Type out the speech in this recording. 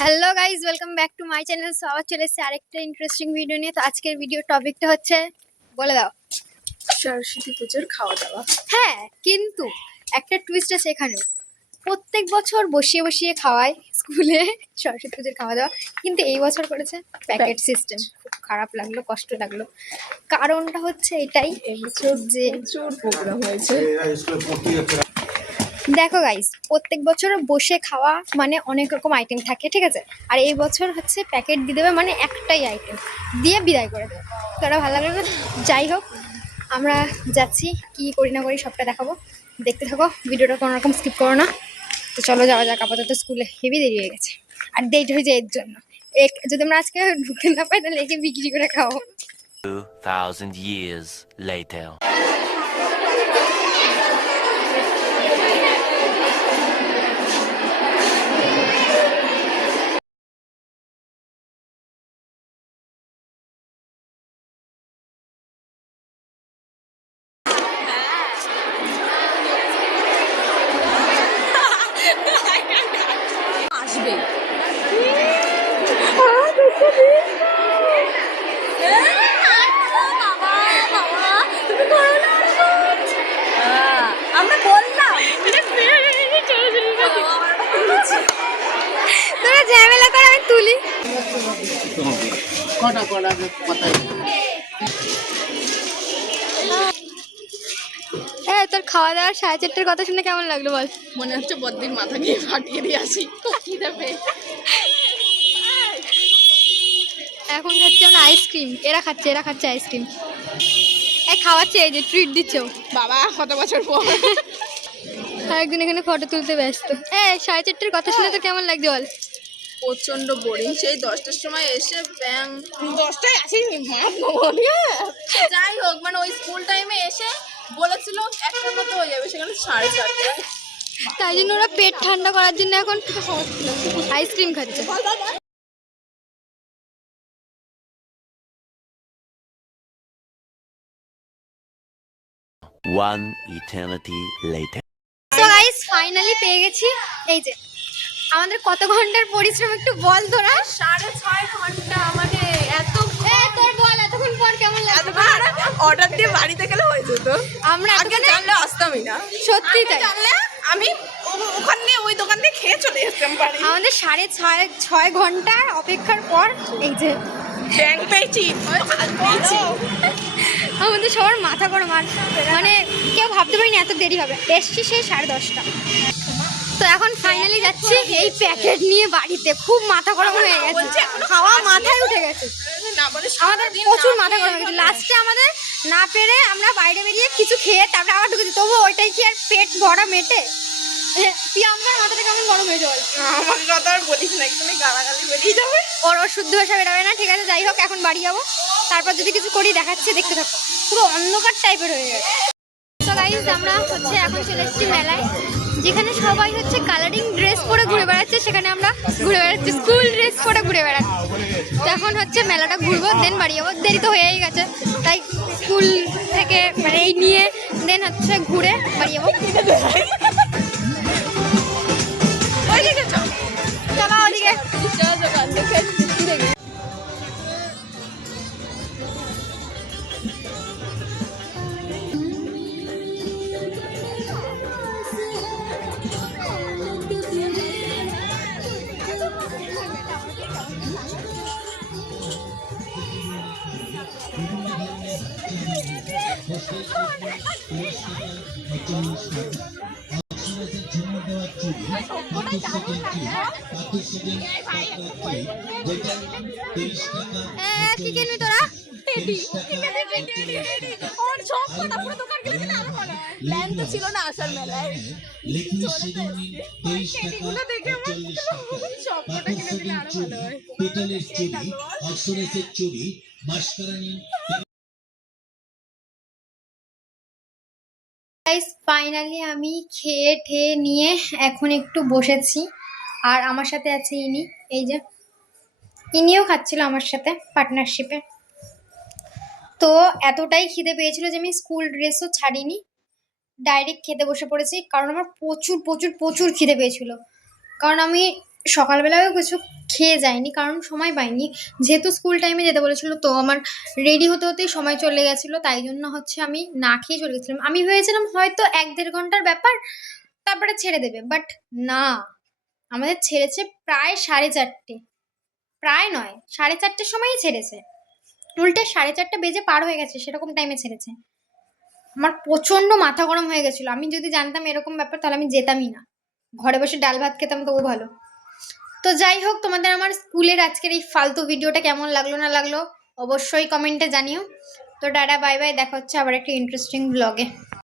Hello guys, welcome back to my channel. So আবার চলে এসেছি আরেকটা ইন্টারেস্টিং ভিডিও নিয়ে। তো আজকের ভিডিও টপিকটা হচ্ছে, বলে দাও। সরস্বতী পুজোর খাওয়া দাওয়া। হ্যাঁ, কিন্তু একটা টুইস্ট আছে এখানেও। প্রত্যেক বছর বসিয়ে বসিয়ে খাওয়ায় স্কুলে সরস্বতী পুজোর খাওয়া দাওয়া, কিন্তু এই বছর করেছে প্যাকেট সিস্টেম। খুব খারাপ লাগলো, কষ্ট লাগলো। কারণটা হচ্ছে এটাই যে প্রচুর প্রোগ্রাম হয়েছে। দেখো গাইস, প্রত্যেক বছর বসে খাওয়া মানে অনেক রকম আইটেম থাকে, ঠিক আছে। আর এই বছর হচ্ছে প্যাকেট দিয়ে দেবে, মানে একটাই আইটেম দিয়ে বিদায় করে দেবে। তো ওটা ভালো লাগলো না। যাই হোক, আমরা যাচ্ছি, কি করি না করি সবটা দেখাবো। দেখতে থাকো ভিডিওটা, কোনো রকম স্কিপ করো না। তো চলো যাওয়া যাক। আপাতত স্কুলে হেভি দেরি হয়ে গেছে, আর দেরি হয়ে যায় এর জন্য। যদি আমরা আজকে ঢুকতে না পাই তাহলে একে বিক্রি করে খাওয়াবো। 2000 years later. আসবে আমরা বললাম তোরা ঝামেলা করে আমি তুলি। কটা কটা কথা হ্যাঁ, তোর খাওয়া দাওয়ার 4:30টার কথা শুনে কেমন লাগলো বল? মনে হচ্ছে বদ্দির মাথা গিয়ে ফাটিয়ে দিয়ে আসি। খিদে পেয়ে এখন খাচ্ছি আমরা আইসক্রিম। এরা খাচ্ছে আইসক্রিম। খাওয়াচ্ছে, এই যে ট্রিট দিচ্ছে ও। বাবা কত বছর পর। আর একজন এখানে ফটো তুলতে ব্যস্ত। 4:30টার কথা শুনে তো কেমন লাগছে বল? প্রচন্ড বোরিং। সেই 10টার সময় এসে ব্যাং 10টায় আসিনি, যাই হোক, মানে ওই স্কুল টাইমে এসে বলেছিল 1টার মতো হয়ে যাবে, সেখানে 4:30টায়। তাই জন্য ওরা পেট ঠান্ডা করার জন্য এখন আইসক্রিম খাচ্ছে। One eternity later. তো গাইস, ফাইনালি পেয়ে গেছি। এই যে আমাদের কত ঘন্টার পরিশ্রম, একটু বল তোরা। 6.5 ঘন্টা, মানে এত তোর বল, এতক্ষণ পর কেমন লাগছে? অর্ডার দিয়ে বাড়িতে গেলে হয়ে যেত। আমরা আগে এতক্ষণে জানলে আসতামই না। সত্যি আগে তাই। জানলে আমি ওখান দিয়ে ওই দোকান দিয়ে খেয়ে চলে যেতাম বাড়ি। আমাদের 6.5 ঘন্টা অপেক্ষার পর এই যে ব্যাংক পেয়েছি, আমাদের সবার মাথা গরম। আর মানে কেউ ভাবতে পারিনি এত দেরি হবে। এসছি সেই 10:30টা। তো এখন ফাইনালি যাচ্ছি এই প্যাকেট নিয়ে বাড়িতে। খুব মাথা গরম হয়ে গেছে, খাওয়া মাথায় উঠে গেছে। না বলে আমাদের প্রচুর মাথা গরম হয়ে গেছে। লাস্টে আমাদের না পেরে আমরা বাইরে বেরিয়ে কিছু খেয়ে তারপরে আবার ঢুকেছি। তবু ওইটাই কি আর পেট ভরা মেটে? প্রিয়াঙ্কার মাথাটা কেমন গরম হয়ে যাবে? আমাকে কথা আর বলিস না, একটু গালাগালি বেরিয়ে যাবে। ওর শুদ্ধ ভাষা বেরোবে না, ঠিক আছে। যাই হোক, এখন বাড়ি যাবো, তারপর যদি কিছু করি দেখাচ্ছে, দেখতে থাকো। পুরো অন্ধকার টাইপের হয়ে গেছে। তো গাইস, আমরা হচ্ছে এখন চলে এসেছি মেলায়, যেখানে সবাই হচ্ছে কালারিং ড্রেস পরে ঘুরে বেড়াচ্ছে। সেখানে আমরা ঘুরে বেড়াচ্ছি স্কুল ড্রেস পরে ঘুরে বেড়াচ্ছি। তো এখন হচ্ছে মেলাটা ঘুরবো, দেন বাড়ি যাবো। দেরি তো হয়েই গেছে, তাই স্কুল থেকে মানে এই নিয়ে দেন হচ্ছে ঘুরে বাড়ি যাবো। ওইদিকে চল, চলো ওদিকে। দোকান দেখে কি কিনবি তোরা? প্ল্যান তো ছিল না আসার মেলায়। ফাইনালি আমি খেয়ে ঠেয়ে নিয়ে এখন একটু বসেছি। আর আমার সাথে আছে ইনি, এই যে ইনিও খাচ্ছিল আমার সাথে পার্টনারশিপে। তো এতটাই খিদে পেয়েছিল যে আমি স্কুল ড্রেসও ছাড়িনি, ডাইরেক্ট খেতে বসে পড়েছি। কারণ আমার প্রচুর প্রচুর প্রচুর খিদে পেয়েছিল। কারণ আমি সকালবেলাও কিছু খেয়ে যাইনি, কারণ সময় পাইনি। যেহেতু স্কুল টাইমে যেতে বলেছিল, তো আমার রেডি হতে হতেই সময় চলে গেছিলো, তাই জন্য হচ্ছে আমি না খেয়ে চলে গেছিলাম। আমি ভেবেছিলাম হয়তো 1-1.5 ঘন্টার ব্যাপার, তারপরে ছেড়ে দেবে, বাট না, আমাদের ছেড়েছে প্রায় 4:30, প্রায় নয় 4:30 সময়ই ছেড়েছে, উল্টে 4:30 বেজে পার হয়ে গেছে সেরকম টাইমে ছেড়েছে। আমার প্রচন্ড মাথা গরম হয়ে গেছিল। আমি যদি জানতাম এরকম ব্যাপার, তাহলে আমি যেতামই না, ঘরে বসে ডাল ভাত খেতাম, তবু ভালো। তো যাই হোক, তোমাদের আমার স্কুলের আজকের এই ফালতু ভিডিওটা কেমন লাগলো না লাগলো অবশ্যই কমেন্টে জানিও। তো টাটা, বাই বাই, দেখা হচ্ছে আবার একটা ইন্টারেস্টিং ব্লগে।